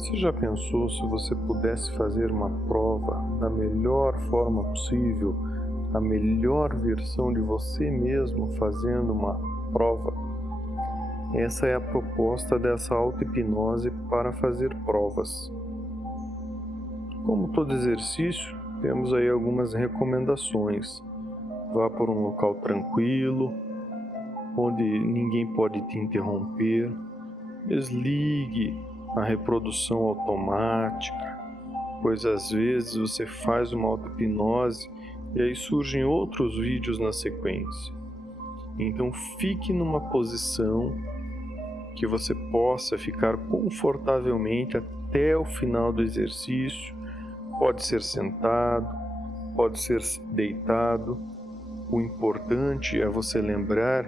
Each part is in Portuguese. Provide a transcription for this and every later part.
Você já pensou se você pudesse fazer uma prova da melhor forma possível, a melhor versão de você mesmo fazendo uma prova? Essa é a proposta dessa auto-hipnose para fazer provas. Como todo exercício, temos aí algumas recomendações. Vá para um local tranquilo, onde ninguém pode te interromper. Desligue a reprodução automática, pois às vezes você faz uma auto-hipnose e aí surgem outros vídeos na sequência. Então fique numa posição que você possa ficar confortavelmente até o final do exercício. Pode ser sentado, pode ser deitado. O importante é você lembrar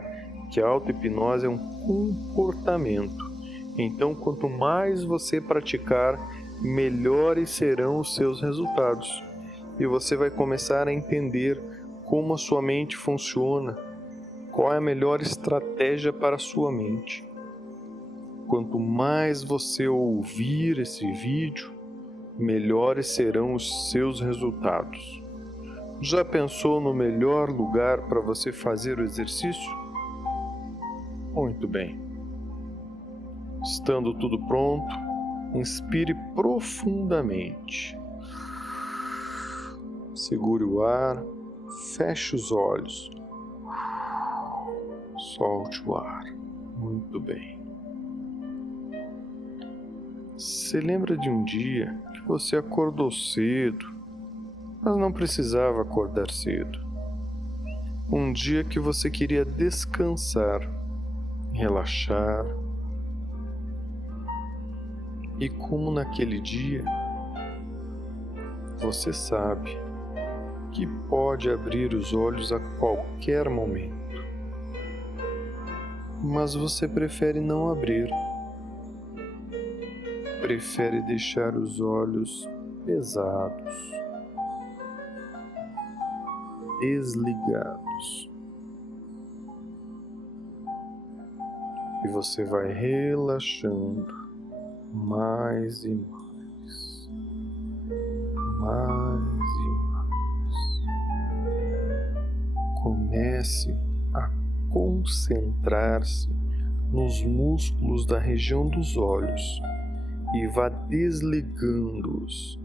que a auto-hipnose é um comportamento. Então, quanto mais você praticar, melhores serão os seus resultados. E você vai começar a entender como a sua mente funciona, qual é a melhor estratégia para a sua mente. Quanto mais você ouvir esse vídeo, melhores serão os seus resultados. Já pensou no melhor lugar para você fazer o exercício? Muito bem. Estando tudo pronto, inspire profundamente. Segure o ar, feche os olhos. Solte o ar. Muito bem. Você lembra de um dia que você acordou cedo, mas não precisava acordar cedo? Um dia que você queria descansar, relaxar. E como naquele dia, você sabe que pode abrir os olhos a qualquer momento, mas você prefere não abrir, prefere deixar os olhos pesados, desligados, e você vai relaxando mais e mais, mais e mais. Comece a concentrar-se nos músculos da região dos olhos e vá desligando-os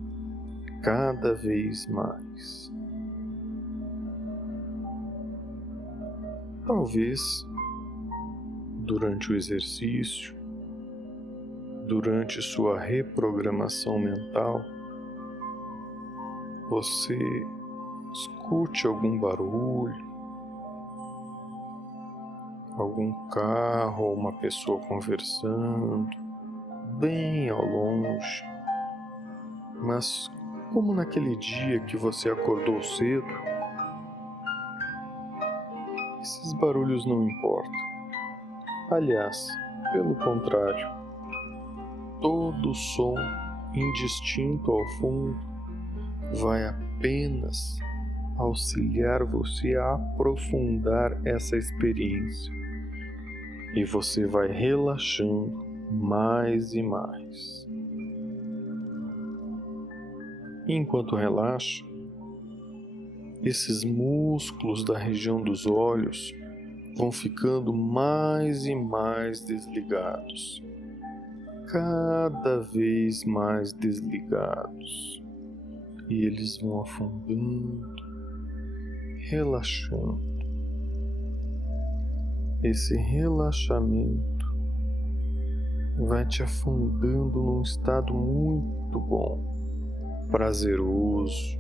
cada vez mais. Talvez durante o exercício, durante sua reprogramação mental, você escute algum barulho, algum carro ou uma pessoa conversando, bem ao longe. Mas como naquele dia que você acordou cedo, esses barulhos não importam. Aliás, pelo contrário, todo som indistinto ao fundo vai apenas auxiliar você a aprofundar essa experiência. E você vai relaxando mais e mais. Enquanto relaxa, esses músculos da região dos olhos vão ficando mais e mais desligados. Cada vez mais desligados, e eles vão afundando, relaxando. Esse relaxamento vai te afundando num estado muito bom, prazeroso.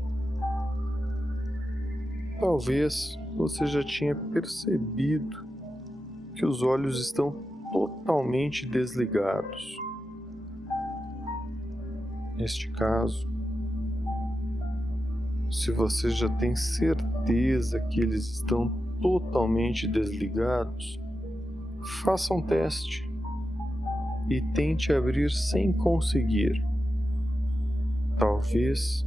Talvez você já tinha percebido que os olhos estão totalmente desligados. Neste caso, se você já tem certeza que eles estão totalmente desligados, faça um teste e tente abrir sem conseguir. Talvez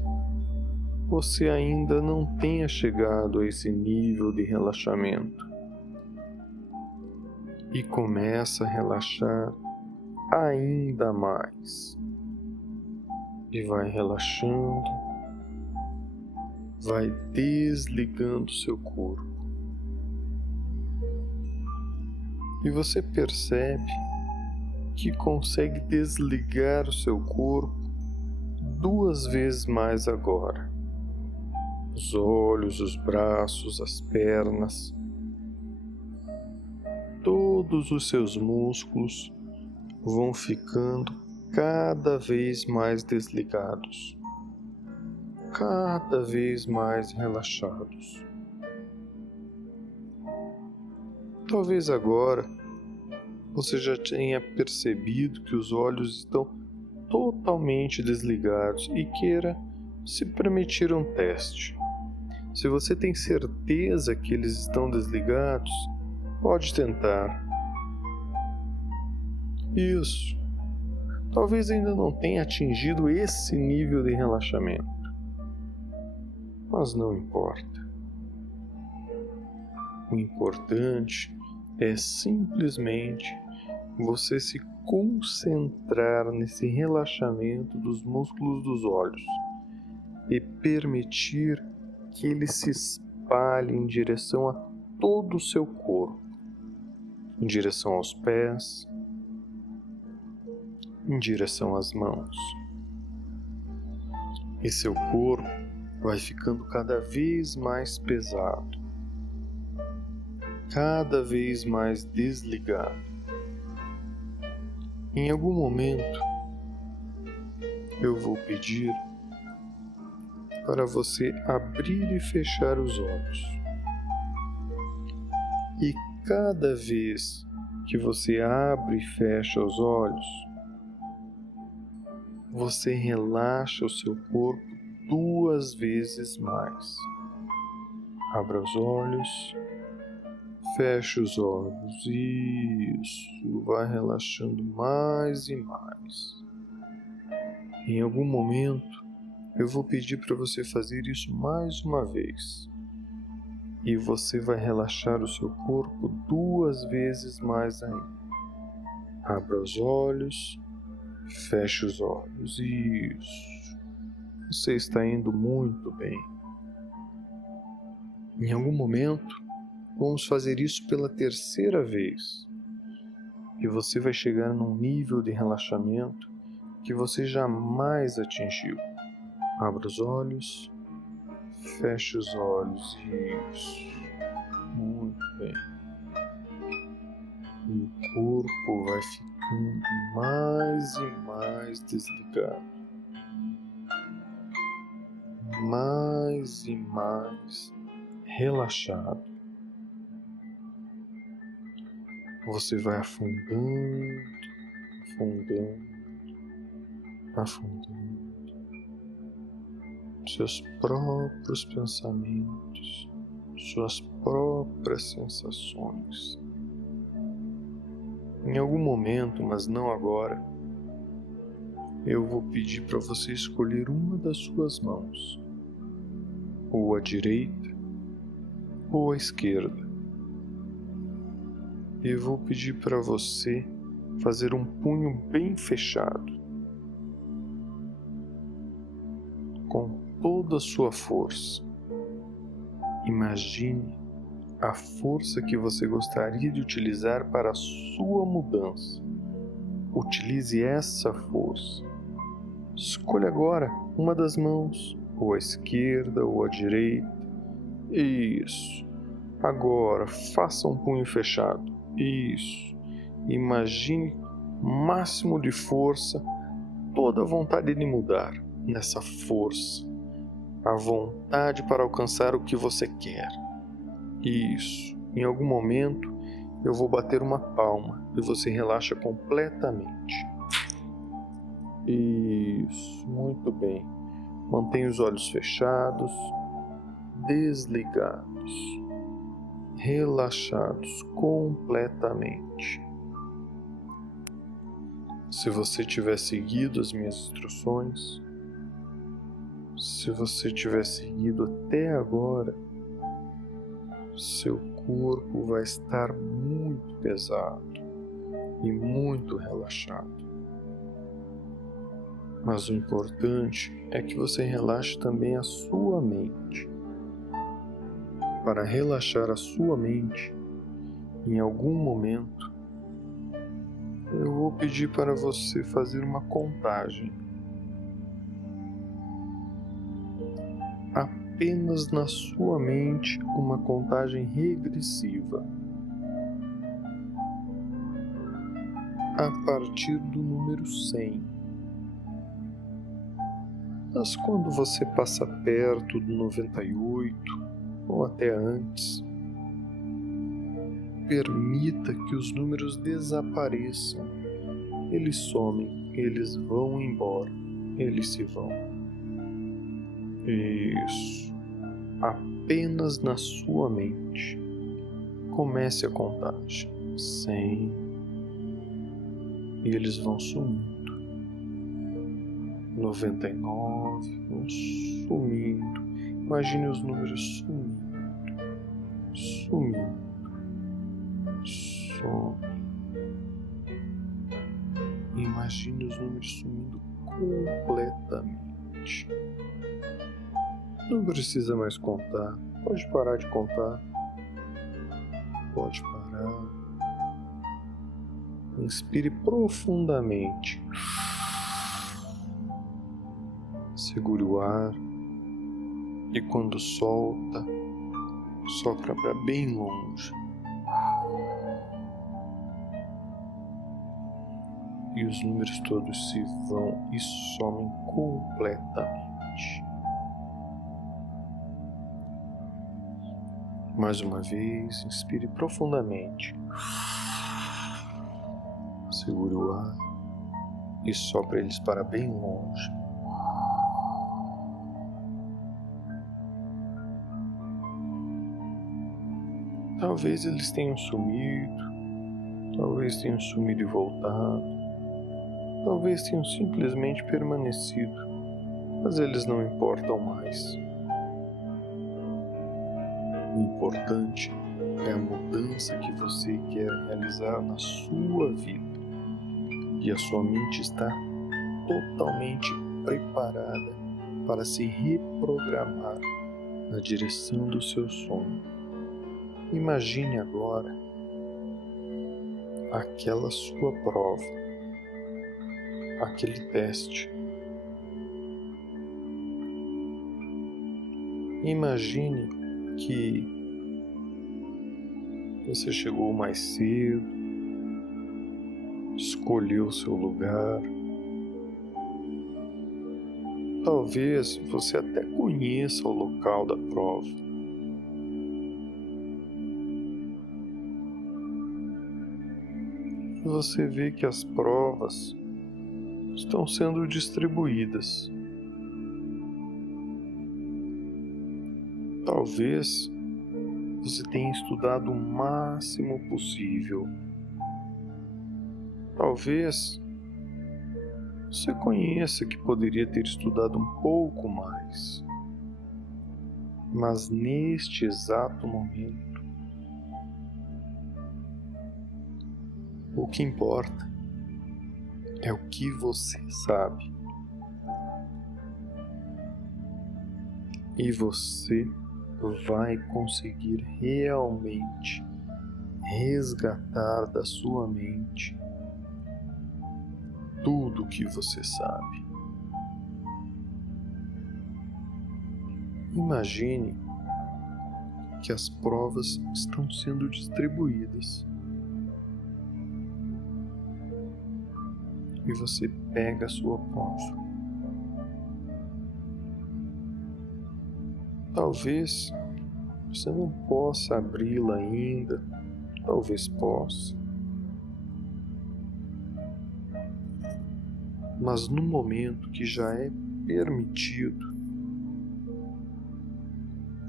você ainda não tenha chegado a esse nível de relaxamento. E começa a relaxar ainda mais. e vai relaxando, vai desligando seu corpo. E você percebe que consegue desligar o seu corpo 2 vezes mais agora. Os olhos, os braços, as pernas, todos os seus músculos vão ficando cada vez mais desligados, cada vez mais relaxados. Talvez agora você já tenha percebido que os olhos estão totalmente desligados e queira se permitir um teste. Se você tem certeza que eles estão desligados, pode tentar. Isso. Talvez ainda não tenha atingido esse nível de relaxamento, mas não importa. O importante é simplesmente você se concentrar nesse relaxamento dos músculos dos olhos e permitir que ele se espalhe em direção a todo o seu corpo, em direção aos pés, em direção às mãos. E seu corpo vai ficando cada vez mais pesado, cada vez mais desligado. Em algum momento, eu vou pedir para você abrir e fechar os olhos. E cada vez que você abre e fecha os olhos, você relaxa o seu corpo 2 vezes mais. Abra os olhos. Feche os olhos, isso, vai relaxando mais e mais. Em algum momento, eu vou pedir para você fazer isso mais uma vez. E você vai relaxar o seu corpo 2 vezes mais ainda. Abra os olhos, feche os olhos, isso. Você está indo muito bem. Em algum momento, vamos fazer isso pela 3ª vez. E você vai chegar num nível de relaxamento que você jamais atingiu. Abra os olhos, feche os olhos, isso. Muito bem. E o corpo vai ficando mais e mais desligado. Mais e mais relaxado. Você vai afundando, afundando, afundando. Seus próprios pensamentos, suas próprias sensações. Em algum momento, mas não agora, eu vou pedir para você escolher uma das suas mãos, ou a direita, ou a esquerda. Eu vou pedir para você fazer um punho bem fechado, com toda a sua força. Imagine a força que você gostaria de utilizar para a sua mudança. Utilize essa força. Escolha agora uma das mãos, ou a esquerda ou a direita. Isso. Agora, faça um punho fechado. Isso. Imagine o máximo de força, toda a vontade de mudar nessa força. A vontade para alcançar o que você quer. Isso. Em algum momento, eu vou bater uma palma e você relaxa completamente. Isso. Muito bem. Mantenha os olhos fechados, desligados, relaxados completamente. Se você tiver seguido as minhas instruções, se você tiver seguido até agora, seu corpo vai estar muito pesado e muito relaxado. Mas o importante é que você relaxe também a sua mente. Para relaxar a sua mente, em algum momento, eu vou pedir para você fazer uma contagem. Apenas na sua mente, uma contagem regressiva. A partir do número 100. Mas quando você passa perto do 98, ou até antes, permita que os números desapareçam. Eles somem, eles vão embora, eles se vão. Isso. Apenas na sua mente. Comece a contagem. 100. E eles vão sumindo. 99 vão sumindo. Imagine os números sumindo. Imagine os números sumindo completamente. Não precisa mais contar. Pode parar de contar. Pode parar. Inspire profundamente. Segure o ar. E quando solta, sopra para bem longe. E os números todos se vão e somem completamente. Mais uma vez, inspire profundamente. Segure o ar e sopra eles para bem longe. Talvez eles tenham sumido, talvez tenham sumido e voltado, talvez tenham simplesmente permanecido, mas eles não importam mais. O importante é a mudança que você quer realizar na sua vida, e a sua mente está totalmente preparada para se reprogramar na direção do seu sonho. Imagine agora aquela sua prova, aquele teste. Imagine que você chegou mais cedo, escolheu o seu lugar. Talvez você até conheça o local da prova. Você vê que as provas estão sendo distribuídas. Talvez você tenha estudado o máximo possível. Talvez você conheça que poderia ter estudado um pouco mais. Mas neste exato momento, o que importa é o que você sabe. E você vai conseguir realmente resgatar da sua mente tudo o que você sabe. Imagine que as provas estão sendo distribuídas. E você pega a sua prova. Talvez você não possa abri-la ainda, talvez possa. Mas no momento que já é permitido,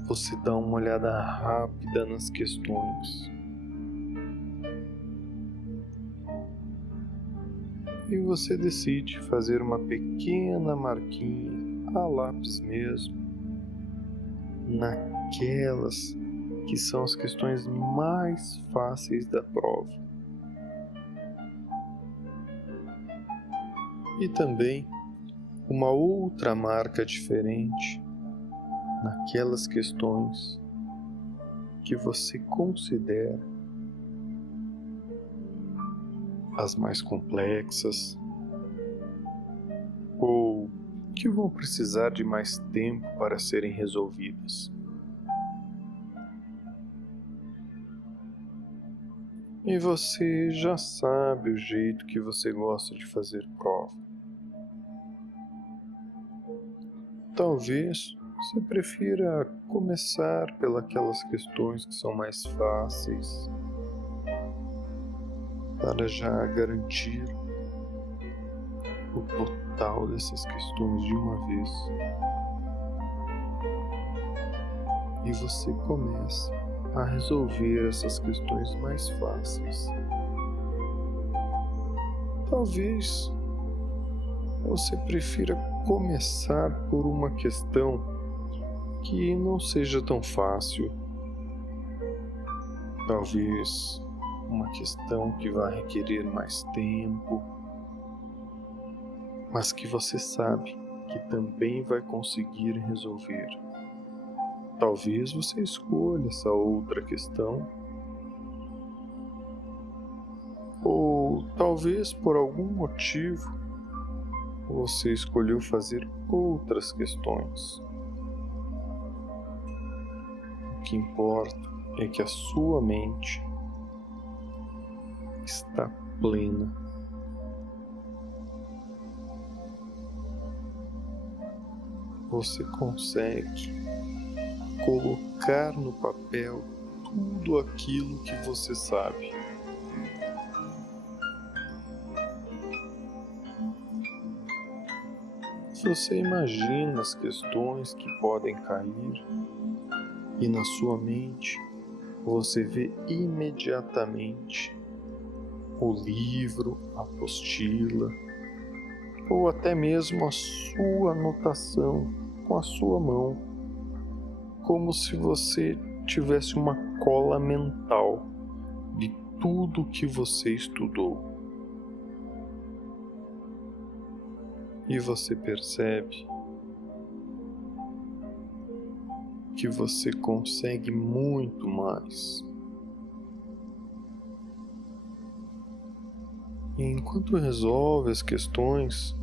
você dá uma olhada rápida nas questões. E você decide fazer uma pequena marquinha a lápis mesmo, naquelas que são as questões mais fáceis da prova. E também uma outra marca diferente naquelas questões que você considera as mais complexas ou que vão precisar de mais tempo para serem resolvidas. E você já sabe o jeito que você gosta de fazer prova. Talvez você prefira começar pelas questões que são mais fáceis, para já garantir o total dessas questões de uma vez. E você começa a resolver essas questões mais fáceis. Talvez você prefira começar por uma questão que não seja tão fácil. Talvez uma questão que vai requerer mais tempo, mas que você sabe que também vai conseguir resolver. Talvez você escolha essa outra questão, ou talvez por algum motivo você escolheu fazer outras questões. O que importa é que a sua mente está plena. Você consegue colocar no papel tudo aquilo que você sabe. Você imagina as questões que podem cair e na sua mente você vê imediatamente o livro, a apostila ou até mesmo a sua anotação com a sua mão, como se você tivesse uma cola mental de tudo que você estudou. E você percebe que você consegue muito mais. E enquanto resolve as questões,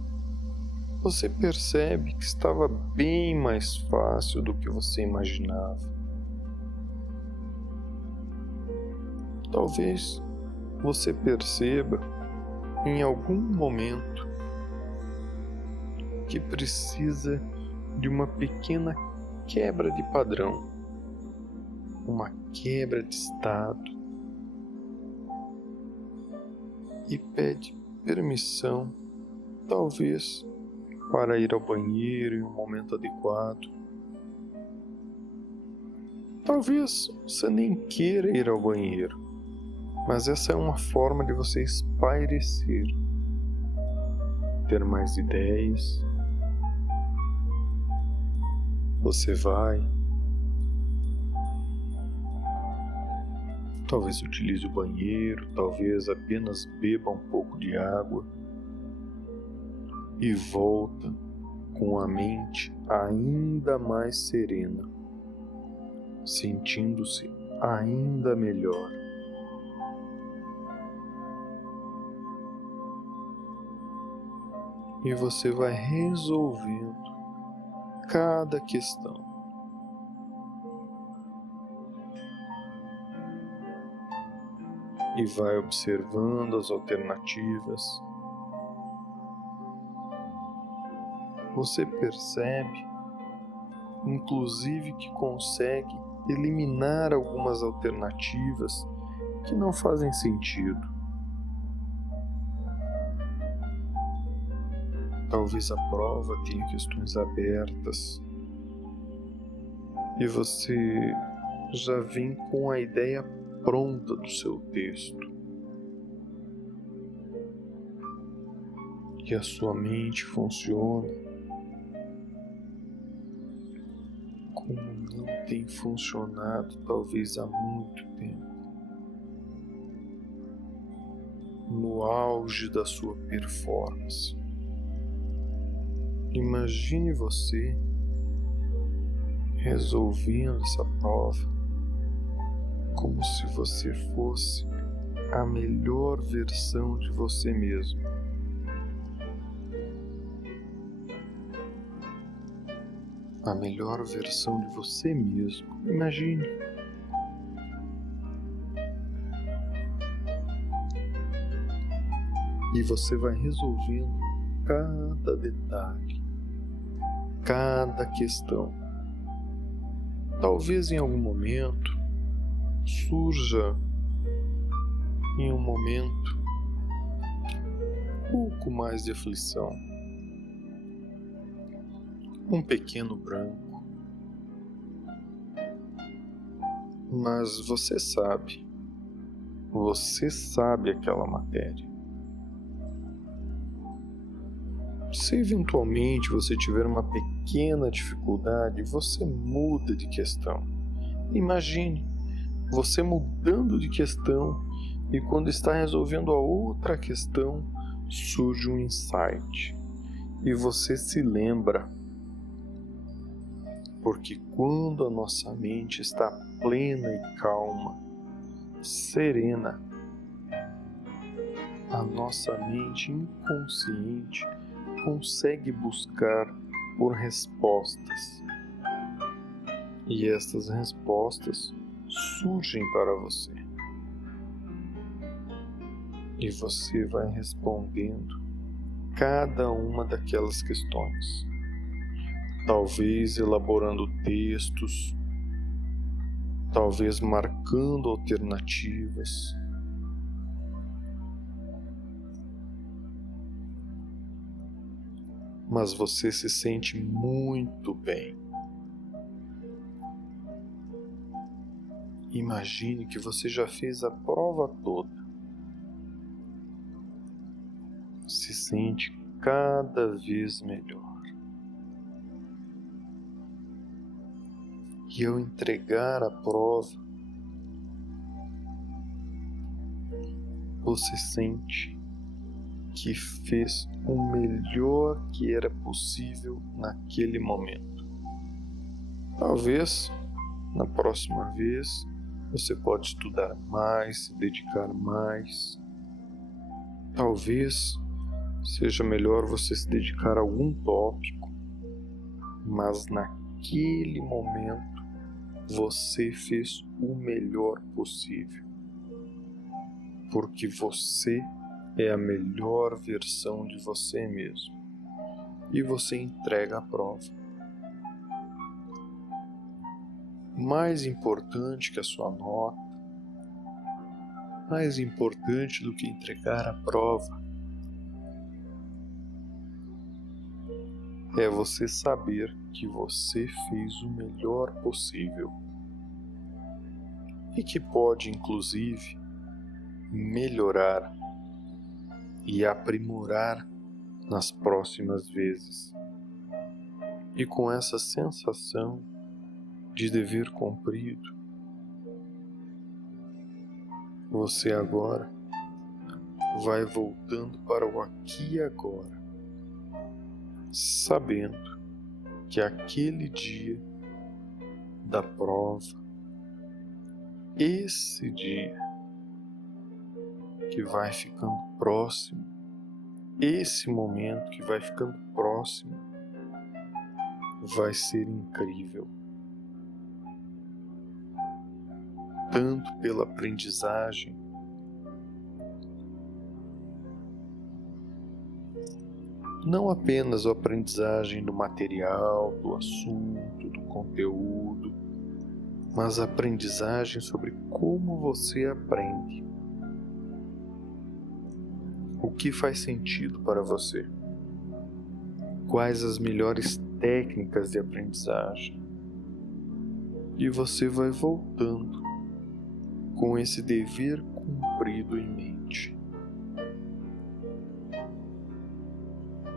você percebe que estava bem mais fácil do que você imaginava. Talvez você perceba em algum momento que precisa de uma pequena quebra de padrão, uma quebra de estado, e pede permissão, talvez, para ir ao banheiro em um momento adequado. Talvez você nem queira ir ao banheiro, mas essa é uma forma de você espairecer, ter mais ideias. Você vai, talvez utilize o banheiro, talvez apenas beba um pouco de água e volta com a mente ainda mais serena, sentindo-se ainda melhor. E você vai resolvendo cada questão. E vai observando as alternativas. Você percebe, inclusive, que consegue eliminar algumas alternativas que não fazem sentido. Talvez a prova tenha questões abertas e você já vem com a ideia pronta do seu texto. E a sua mente funciona como não tem funcionado talvez há muito tempo. No auge da sua performance. Imagine você resolvendo essa prova como se você fosse a melhor versão de você mesmo. A melhor versão de você mesmo. Imagine. E você vai resolvendo cada detalhe, cada questão. Talvez em algum momento surja em um momento um pouco mais de aflição, um pequeno branco, mas você sabe aquela matéria. Se eventualmente você tiver uma pequena dificuldade, você muda de questão. Imagine você mudando de questão e quando está resolvendo a outra questão, surge um insight e você se lembra. Porque quando a nossa mente está plena e calma, serena, a nossa mente inconsciente consegue buscar por respostas. E estas respostas surgem para você. E você vai respondendo cada uma daquelas questões. Talvez elaborando textos, talvez marcando alternativas. Mas você se sente muito bem. Imagine que você já fez a prova toda. Se sente cada vez melhor. E ao entregar a prova, você sente que fez o melhor que era possível naquele momento. Talvez, na próxima vez, você pode estudar mais, se dedicar mais. Talvez seja melhor você se dedicar a algum tópico, mas naquele momento você fez o melhor possível, porque você é a melhor versão de você mesmo e você entrega a prova. Mais importante que a sua nota, mais importante do que entregar a prova, é você saber que você fez o melhor possível e que pode, inclusive, melhorar e aprimorar nas próximas vezes. E com essa sensação de dever cumprido, você agora vai voltando para o aqui e agora, sabendo que aquele dia da prova, esse dia que vai ficando próximo, esse momento que vai ficando próximo, vai ser incrível. Tanto pela aprendizagem, não apenas a aprendizagem do material, do assunto, do conteúdo, mas a aprendizagem sobre como você aprende. O que faz sentido para você? Quais as melhores técnicas de aprendizagem? E você vai voltando com esse dever cumprido em mente.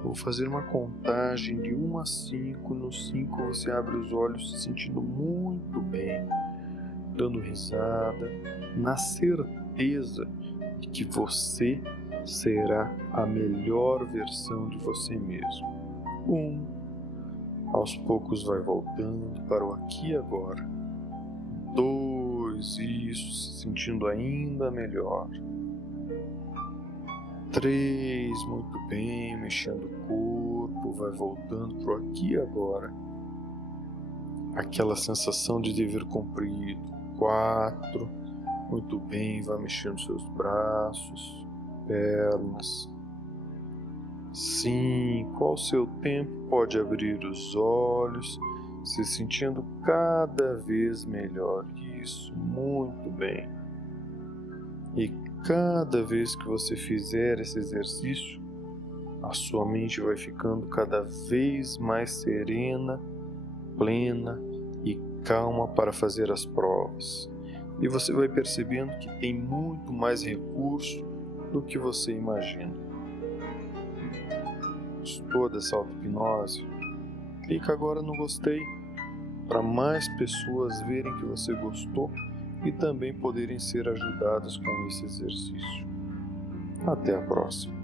Vou fazer uma contagem de 1 a 5. No 5 você abre os olhos se sentindo muito bem, dando risada, na certeza de que você será a melhor versão de você mesmo. 1. Aos poucos vai voltando para o aqui e agora. 2. Isso, se sentindo ainda melhor. 3. Muito bem, mexendo o corpo, vai voltando para o aqui e agora. Aquela sensação de dever cumprido. 4. Muito bem, vai mexendo seus braços, pernas. 5. Ao seu tempo, pode abrir os olhos, se sentindo cada vez melhor. Isso, muito bem. E cada vez que você fizer esse exercício, a sua mente vai ficando cada vez mais serena, plena e calma para fazer as provas. E você vai percebendo que tem muito mais recurso do que você imagina. Gostou dessa auto-hipnose? Clica agora no gostei para mais pessoas verem que você gostou e também poderem ser ajudadas com esse exercício. Até a próxima!